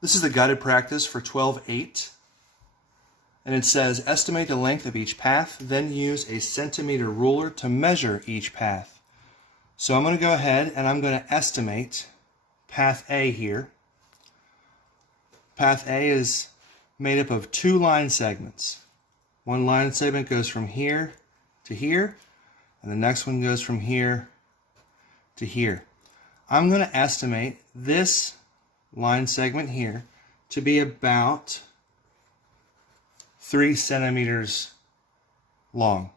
This is the guided practice for 12-8. And it says, estimate the length of each path, then use a centimeter ruler to measure each path. So I'm going to go ahead and I'm going to estimate path A here. Path A is made up of 2 line segments. One line segment goes from here to here, and the next one goes from here to here. I'm going to estimate this line segment here to be about 3 centimeters long.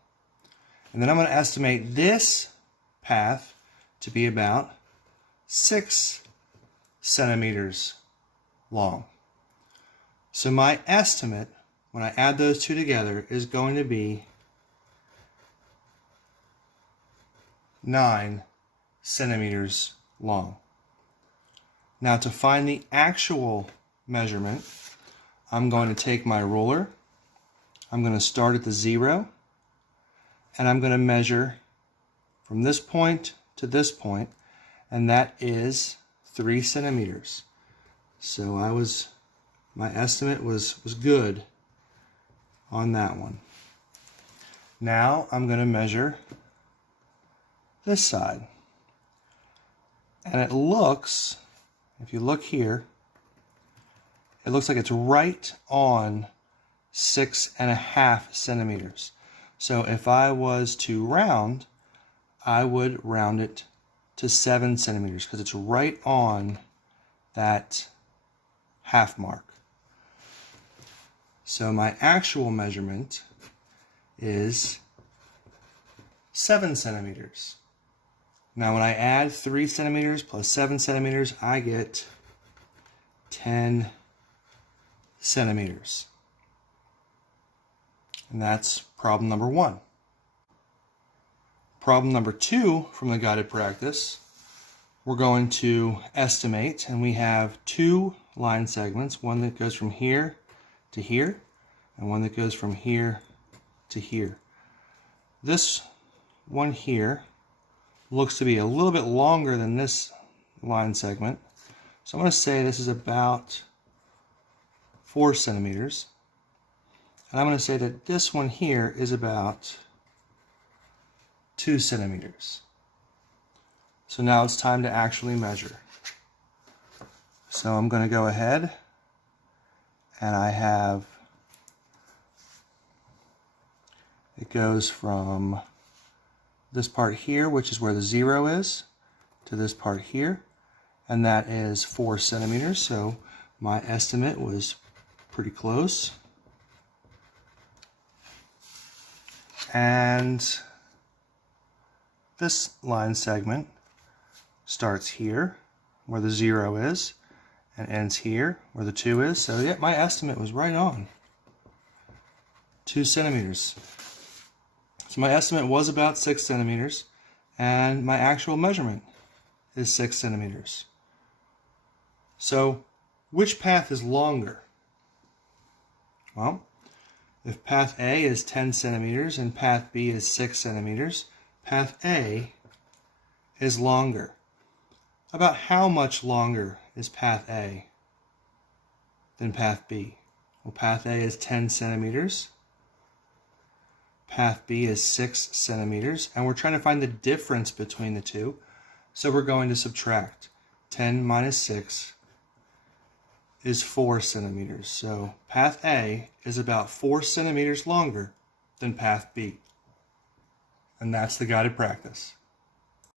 And then I'm going to estimate this path to be about 6 centimeters long. So my estimate, when I add those two together, is going to be 9 centimeters long. Now to find the actual measurement, I'm going to take my ruler, I'm going to start at the 0, and I'm going to measure from this point to this point, and that is 3 centimeters. So my estimate was good on that one. Now I'm going to measure this side. And it looks, if you look here, it looks like it's right on 6.5 centimeters. So if I was to round, I would round it to 7 centimeters because it's right on that half mark. So my actual measurement is 7 centimeters. Now when I add 3 centimeters plus 7 centimeters, I get 10 centimeters. And that's problem number 1. Problem number 2 from the guided practice, we're going to estimate, and we have 2 line segments, one that goes from here to here, and one that goes from here to here. This one here looks to be a little bit longer than this line segment. So I'm going to say this is about 4 centimeters. And I'm going to say that this one here is about 2 centimeters. So now it's time to actually measure. So I'm going to go ahead and I have, it goes from this part here, which is where the 0 is, to this part here, and that is 4 centimeters. So my estimate was pretty close. And this line segment starts here, where the 0 is, and ends here, where the 2 is. So yeah, my estimate was right on. 2 centimeters. So my estimate was about 6 centimeters, and my actual measurement is 6 centimeters. So which path is longer? Well, if path A is 10 centimeters and path B is 6 centimeters, path A is longer. About how much longer is path A than path B? Well, path A is 10 centimeters. Path B is 6 centimeters. And we're trying to find the difference between the two. So we're going to subtract. 10 minus 6 is 4 centimeters. So path A is about 4 centimeters longer than path B. And that's the guided practice.